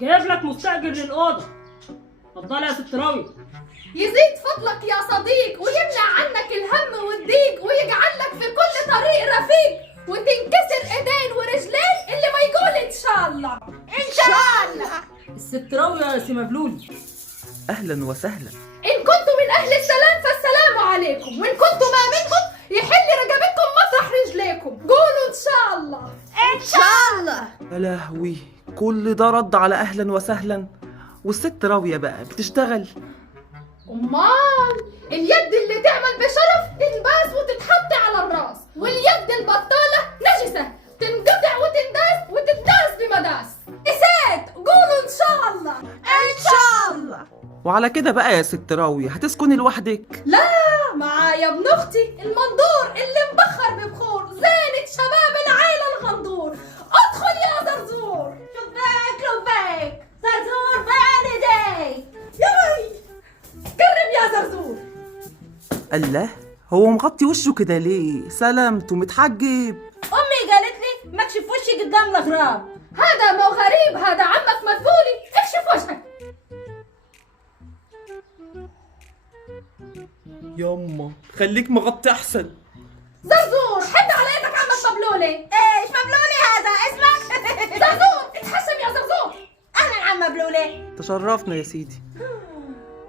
جايب لك مستأجر للأوضة. اتفضلي يا ست راوية. يزيد فضلك يا صديق ويمنع عنك الهم والضيق ويجعل لك في كل طريق رفيق وتنكسر ايدين ورجلين اللي ما يقول ان شاء الله. ان شاء الله. الست راوية يا سي مبلولي. أهلا وسهلا. ان كنتم من اهل السلام فالسلام عليكم، وان كنتم ما منهم يحل رقبتكم مطرح رجليكم. قولوا ان شاء الله. ان شاء الله. يا لهوي، كل ده رد على أهلا وسهلا. والست راوية بقى بتشتغل؟ امال اليد اللي تعمل بشرف تنباس وتتحط على الراس، واليد البطالة نجسة تنقطع وتنداس وتداس بمداس. اسات قولوا ان شاء الله. ان شاء الله. وعلى كده بقى يا ست راوية هتسكني لوحدك؟ لا، معايا ابن اختي المندور اللي مبخر ببخور زينة شباب العيلة الغندور. ادخل يا زرزور. لبيك لبيك زرزور بين ايديك. ياي كرم يا زرزور. الله، هو مغطي وشه كده ليه؟ سلامته متحجب. امي قالت لي ما تكشف وشي قدام الاغراب. هذا مو غريب، هذا عمك مدبولي. اكشف وجهك. يما خليك مغطي أحسن. زرزور حد على ايدك عمك مبلولي. ايش مبلولي هذا اسمك؟ زرزور اتحسب يا زرزور. اهلا عم مبلولي. تشرفنا يا سيدي.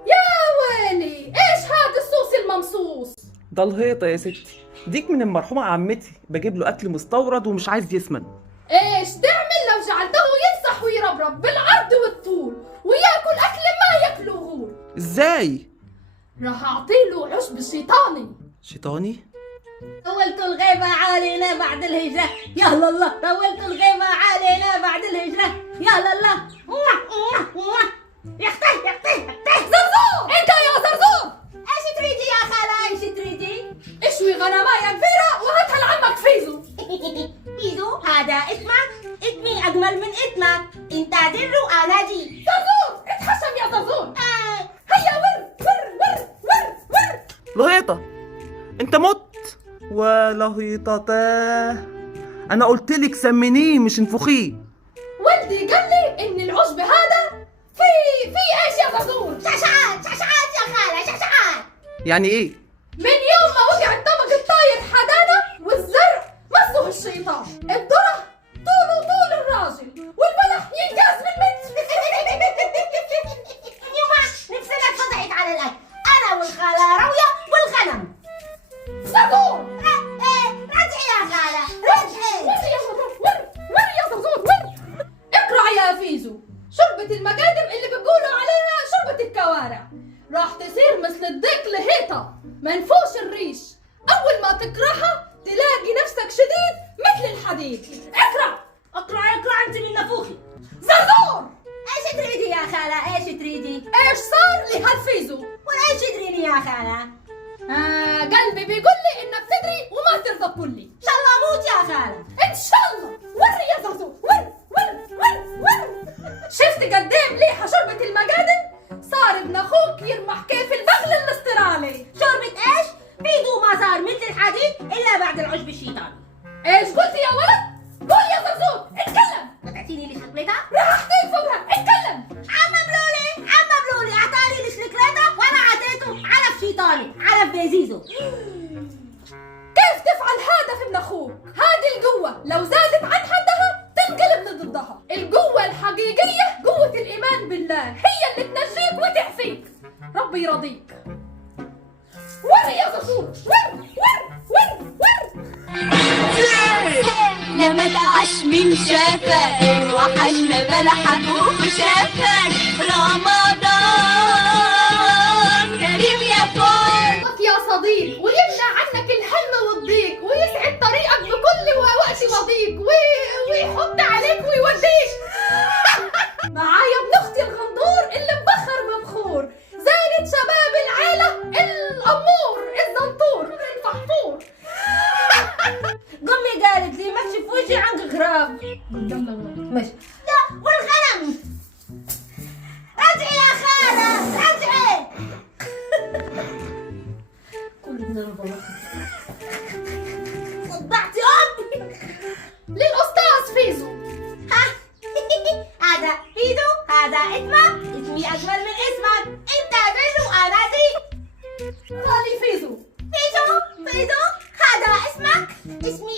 يا ويلي ايش هذا الصوص الممصوص؟ ده الهيطة يا ستي، ديك من المرحومة عمتي، بجيب له أكل مستورد ومش عايز يسمن. ايش تعمل لو جعلته ينصح ويربرب بالعرض والطول وياكل اكل ما ياكله غول؟ ازاي؟ راح اعطيله عشب شيطاني. شيطاني؟ طولت الغيبة علينا بعد الهجرة يا الله. طولت الغيبة علينا بعد الهجرة يا الله. يا اختي يا اختي يا اختي. زرزور انت يا زرزور. ايش تريدي يا خالة ايش تريدي؟ اشوي غنمايا كبيرة وهاتها لعمك فيزو. فيزو هذا اسمك؟ اسمي اجمل من اسمك. انت در وانا دي. زرزور اتحسب يا زرزور. هيا ور ور ور ور ور. الهيطة انت مت ولا هيطتاه. انا قلتلك سمنيه مش انفخيه. والدي قال لي ان العشب هذا في ايش يا زرزور؟ شعشعات شعشعات يا خالة شعشعات. يعني ايه؟ من يوم ما وقع الطبق الطاير حدانا والزرع مصه الشيطان. الذرة طوله طول الراجل والبلح ينقاس بالمتر. يما نفسنا اتفضحت على الاكل انا والخالة راوية والغنم. زرزور رجعي يا خالة ور يا زرزور ور ور يا زرزور ور. اقرع يا فيزو. شربة المقادم اللي بيقولوا عليها شربة الكوارع راح تصير مثل الديك لهيطة منفوش الريش. أول ما تقرعها تلاقي نفسك شديد مثل الحديد. اقرع اقرع اقرع انت من نفوخي. زرزور. ايش تريدي يا خالة ايش تريدي؟ ايش صار لهالفيزو؟ وايش تدريني يا خالة؟ قلبي بيقول لي انك تدري وما ترضى تقول لي. ان شاء الله اموت يا خالة. ان شاء الله. ور يا زرزور ور ور ور ور. شفت قديه مليحة شربة المقادم؟ صار ابن اخوك يرمح كيف البغل الاسترالي. شوربة ايش؟ بيدو ما صار مثل الحديد الا بعد العشب الشيطاني. ايش قلت يا ولد؟ قول يا زرزور اتكلم. ما تعطيني لي شكلتها؟ راح احكيك فوقها اتكلم. عم مبلولي اعطاني لي شكلتها وانا عطيته علف شيطاني علف بيزيزو. كيف تفعل هذا في ابن اخوك؟ هذه القوة لو زادت عن حدها تنقلب ضدها. القوة الحقيقية قوة الإيمان بالله، هي اللي تنجيك وتعفيك. ربي يرضيك. ور يا زرزور ور ور ور ور. لما تعش من شافك وحل بلحك وخشافك رمضان كريم يا فوق يا صديق ويمنع عنك الهم والضيق ويسعد طريقك بكل وقت وضيق ويحط عليك ويوديك. معايا ابن اختي الغندور اللي مبخر ببخور زينة شباب العيلة الأمور الزنطور الفحفور. امي قالت لي ما تشوف وشي عند غراب. ماشي. لا والغنم. رجعي يا خالة رجعي. صدعتي امي. للأستاذ فيزو. ها هذا فيزو هذا اسمك؟ اسمي أجمل من اسمك. أنت بيزو وأنا زي. خالي فيزو. فيزو؟ فيزو؟ هذا اسمك؟ اسمي